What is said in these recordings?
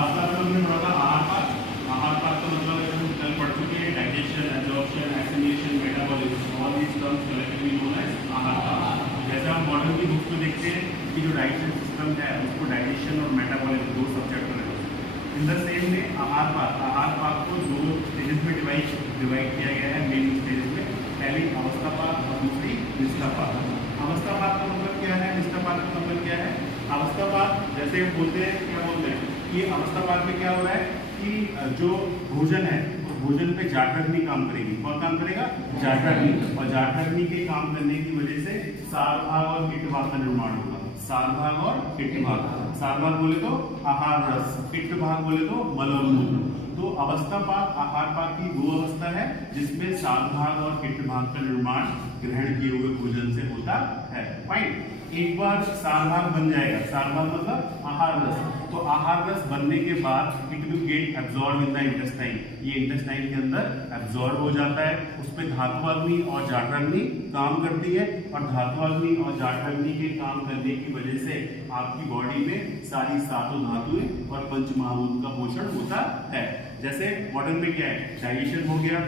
Last class में हमने पढ़ा था आहार पाक। आहार पाक का मतलब हम कल पढ़ चुके हैं, digestion, absorption, assimilation, metabolism, all these terms collectively known as आहार पाक। जैसे हम मॉडर्न की बुक्स में देखते हैं कि जो डाइजेशन सिस्टम है उसको डाइजेशन और मेटाबॉलिज्म दो सब्जेक्ट में इन द सेम में आहार पाक को दो स्टेजेस में डिवाइड किया गया है मेन स्टेजेस में। पहली अवस्था पाक और दूसरी निष्ठा पाक। अवस्था पाक का मतलब क्या है, निष्ठा पाक का मतलब क्या है? अवस्था पाक जैसे हम बोलते हैं, क्या बोलते हैं कि अवस्था पाक में क्या हो रहा है कि जो भोजन है भोजन पे जाठरग्नि काम करेगी। कौन काम करेगा? जाठरग्नि। और जाठरग्नि के काम करने की वजह से सार भाग और पित्त भाग का निर्माण होगा। सार भाग और पित्त भाग। सार भाग बोले तो आहार रस, पित्त भाग बोले तो मल और मूत्र। तो अवस्था पाक आहार पाक की वो अवस्था है जिसमें सार भाग और पित्त भाग का निर्माण ग्रहण किए हुए भोजन से होता है। फाइन। एक बार सार भाग बन जाएगा, सार भाग मतलब आहार रस, तो आहार रस बनने के बाद it will get absorb in the intestine. ये इंटेस्टाइन के अंदर एब्जॉर्ब हो जाता है। उस पर धात्वाग्नि और जाठराग्नि काम करती है और धात्वाग्नि और जाठराग्नि के काम करने की वजह से आपकी बॉडी में सारी सातों धातुएं और पंचमहाभूत का पोषण होता है। जैसे मॉडर्न में क्या है, डाइजेशन हो गया,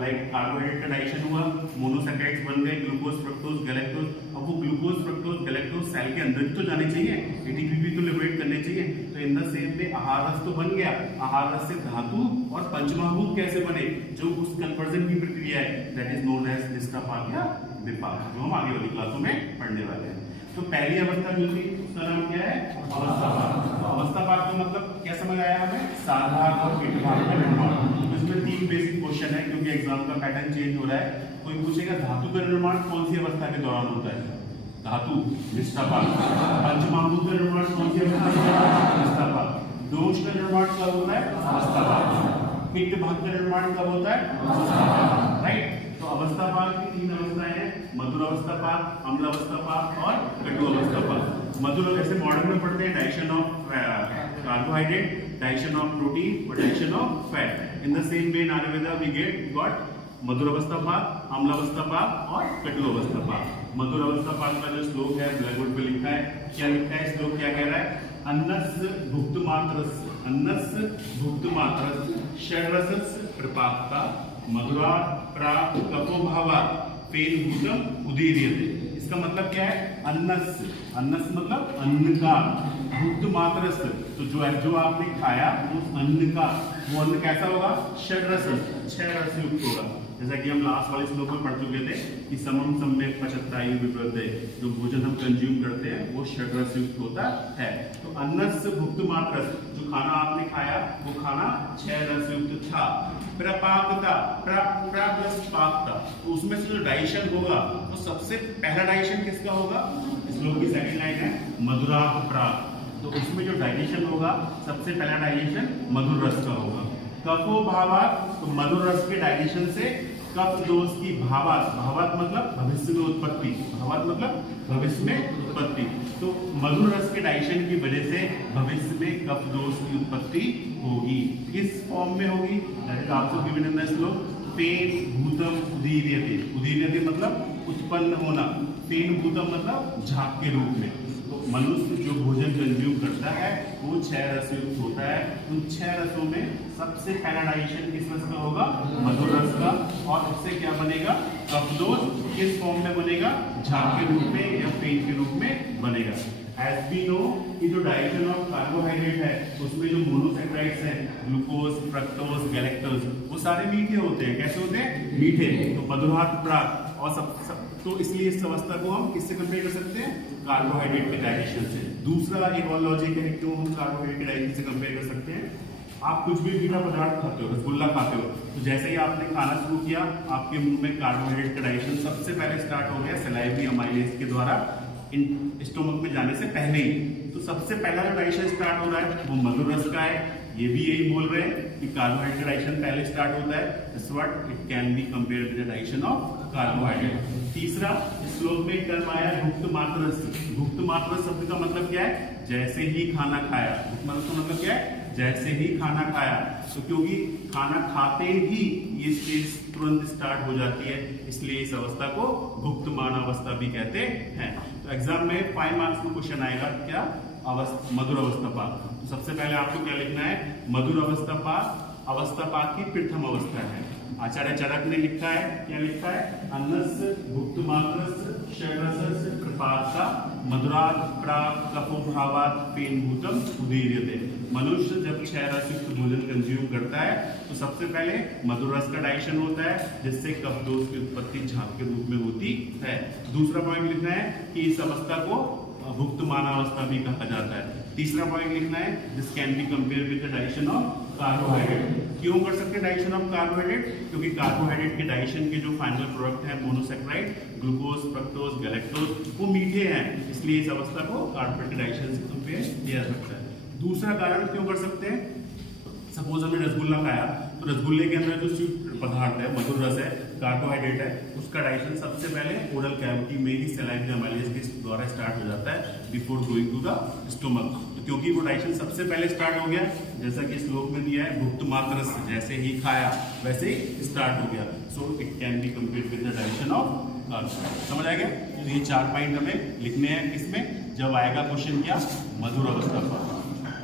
लाइक कार्बोहाइड्रेट का डाइजेशन हुआ, मोनोसैकेराइड्स बन गए, ग्लूकोज, फ्रक्टोज, गैलेक्टोज। अब वो ग्लूकोज, फ्रक्टोज, गैलेक्टोज सेल के अंदर तो जाने चाहिए, एटीपी भी तो लिबरेट करने चाहिए। तो इन द सेम में आहार रस तो बन गया, आहार रस से धातु और पंचमहाभूत कैसे बने, जो उस कन्वर्जन की प्रक्रिया है, दैट इज नोन एज निष्ठा पाक या विपाक, जो हम आगे वाली क्लासों में पढ़ने वाले हैं। तो पहली अवस्था जो थी उसका नाम क्या है? अवस्था पाक। तो अवस्था पाक का मतलब क्या समझ आया हमें? सार भाग और पित्त भाग का निर्माण। तो इसमें तीन बेसिक क्वेश्चन है क्योंकि एग्जाम का पैटर्न चेंज हो रहा है। कोई पूछेगा धातु का निर्माण कौन सी अवस्था के दौरान होता है? धातु, निष्ठा पाक। पंचमहाभूत का निर्माण कौन सी अवस्था के दौरान? निष्ठा पाक। दोष का निर्माण कब होता है? अवस्था पाक। पित्त भाग का निर्माण कब होता है? अवस्था पाक। राइट। तो अवस्था पाक की तीन अवस्थाएं हैं, मधुर अवस्था पाक, अम्ल अवस्था पाक और कटु अवस्था पाक। मधुर जैसे मॉडर्न में पढ़ते हैं digestion of carbohydrate, digestion of protein और digestion of fat. In the same way in Ayurveda we got मधुर अवस्था पाक, अम्ल अवस्था पाक और कटु अवस्था पाक। मधुर अवस्था पाक का जो श्लोक है ब्लैक बोर्ड पे लिखा है, क्या लिखा है श्लोक, क्या कह रहा है? अन्नस् भुक्त मात्रस्, अन्नस् भुक्त मात्रस् षड्रसस् प्रपाक्ता मधुरा प्राप्त कपो भावा फेन भूतम उदीर्यते। इसका मतलब क्या है? अन्नस, अन्नस मतलब अन्न का, भुक्त मात्रस तो जो आपने खाया उस अन्न का, वो अन्न कैसा होगा? षड्रस, छह रस युक्त होगा। जैसा कि हम लास्ट वाले श्लोक में पढ़ चुके थे कि समम सम्यक पचत्तायु विप्रदय, जो भोजन हम कंज्यूम करते हैं वो षड्रस युक्त होता है। तो अन्नस भुक्त मात्रस, जो खाना आपने खाया वो खाना छह रस युक्त था। प्रपाकता, प्लस पाकता, तो उसमें से जो डाइजेशन होगा तो सबसे पहला डाइजेशन किसका होगा? श्लोक की सेकंड लाइन है मधुरा प्राक, तो उसमें जो डाइजेशन होगा सबसे पहला डाइजेशन मधुर रस का होगा। कफो भावात, तो मधुर रस के डाइजेशन से कफ दोष की भावात, भावात मतलब भविष्य में उत्पत्ति, भावात मतलब भविष्य में उत्पत्ति। तो मधुर रस के डाइजेशन की वजह से भविष्य में कफ दोष की उत्पत्ति होगी। किस फॉर्म में होगी? आपको गिवन इन द श्लोक फेन भूतम उदीर्यते, उदीर्यते मतलब उत्पन्न होना, फेन भूतम मतलब झाग के रूप में। तो मनुष्य जो भोजन कंज्यूम करता है वो छह रस युक्त होता है। उन छह रसों में सबसे पहला डाइजेशन किस रस का होगा? मधुर रस का। और उससे क्या बनेगा? कफदोष। किस फॉर्म में बनेगा? झाग के रूप में या फेन के रूप में बनेगा। As we know कि जो डाइजेशन ऑफ कार्बोहाइड्रेट है उसमें जो मोनोसैकेराइड्स हैं, ग्लूकोज, फ्रक्टोज, गैलेक्टोज, वो सारे मीठे होते हैं। कैसे होते हैं? मीठे। तो मधुरात प्राक और सब तो इसलिए इस अवस्था को हम किससे कंपेयर कर सकते हैं? कार्बोहाइड्रेट के डाइजेशन से। दूसरा एक और लॉजिक है क्यों हम कार्बोहाइड्रेट के डाइजेशन से कंपेयर कर सकते हैं। आप कुछ भी मीठा पदार्थ खाते हो, रसगुल्ला खाते हो, तो जैसे ही आपने खाना शुरू किया आपके मुंह में कार्बोहाइड्रेट का डाइजेशन सबसे पहले स्टार्ट हो गया सलाइवरी अमाइलेज के द्वारा स्टोमक में जाने से पहले ही। तो सबसे पहला जो डाइजेशन स्टार्ट हो रहा है वो मधुर रस का है। ये भी यही बोल रहे हैं कि कार्बोहाइड्रेट डाइजेशन पहले स्टार्ट होता है, it's what it can be compared with the digestion of carbohydrate. तीसरा श्लोक में टर्म आया भुक्त मात्रस। भुक्त मात्रस शब्द का मतलब क्या है? जैसे ही खाना खाया। भुक्त मात्रस का मतलब क्या है? जैसे ही खाना खाया। तो क्योंकि खाना खाते ही ये स्टेज तुरंत स्टार्ट हो जाती है, इसलिए इस अवस्था को भुक्तमान अवस्था भी कहते हैं। तो एग्जाम में 5 मार्क्स में क्वेश्चन आएगा क्या मधुर अवस्था पाक। तो सबसे पहले आपको क्या लिखना है, मधुर अवस्था पाक की प्रथम अवस्था है। आचार्य चरक ने लिखा है, क्या लिखा है, अन्नस्य भुक्त मात्रस्य क्षयरसस्य कृपाता मधुरात् प्राक् कफोभावात् पेनभूतम उदीर्यते। मनुष्य जब क्षय रस युक्त भोजन कंज्यूम करता है तो सबसे पहले मधुर रस का डाइजेशन होता है, जिससे कफ दोष की उत्पत्ति झाग के रूप में होती है। दूसरा पॉइंट लिखना है कि इस अवस्था को भुक्त मानावस्था भी कहा जाता है। तीसरा पॉइंट लिखना है, this can be compare with the digestion of carbohydrate. क्यों कर सकते हैं डाइजेशन ऑफ कार्बोहाइड्रेट, क्योंकि कार्बोहाइड्रेट के डाइजेशन के जो फाइनल प्रोडक्ट है मोनोसेक्राइड, ग्लूकोज, फ्रक्टोज, गैलेक्टोज, वो मीठे हैं, इसलिए इस अवस्था को कार्बोहाइड्रेट डाइजेशन से कंपेयर किया जा सकता है। दूसरा कारण क्यों कर सकते हैं, सपोज हमने रसगुल्ला खाया तो रसगुल्ले के अंदर जो स्वीट पदार्थ है, मधुर रस है, कार्बोहाइड्रेट है, उसका डाइजेशन सबसे पहले ओरल कैविटी में ही सलाइवरी अमाइलेज के द्वारा स्टार्ट हो जाता है before going to the stomach. तो क्योंकि वो डाइजेशन सबसे पहले स्टार्ट हो गया, जैसा कि श्लोक में दिया है, भुक्त मात्र रस, जैसे ही खाया वैसे ही स्टार्ट हो गया। So it can be compared with the digestion of carbohydrate. समझ आ गया? तो ये 4 पॉइंट हमें लिखने हैं, किसमें, जब आएगा क्वेश्चन क्या, मधुर अवस्था पर।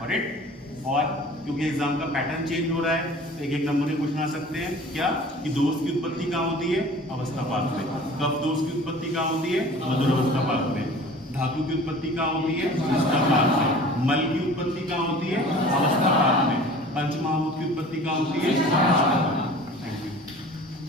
ऑलराइट, और क्योंकि एग्जाम का पैटर्न चेंज हो रहा है तो एक नंबर के क्वेश्चन आ सकते हैं, क्या, कि दोष की उत्पत्ति कहाँ होती है, अवस्था पाक में। कफ दोष की उत्पत्ति कहाँ होती है, मधुर अवस्था पाक में। धातु की उत्पत्ति कहाँ होती है, अवस्था पाक में। मल की उत्पत्ति कहाँ होती है, अवस्था पाक में। पंचमहाभूत की उत्पत्ति कहाँ होती है,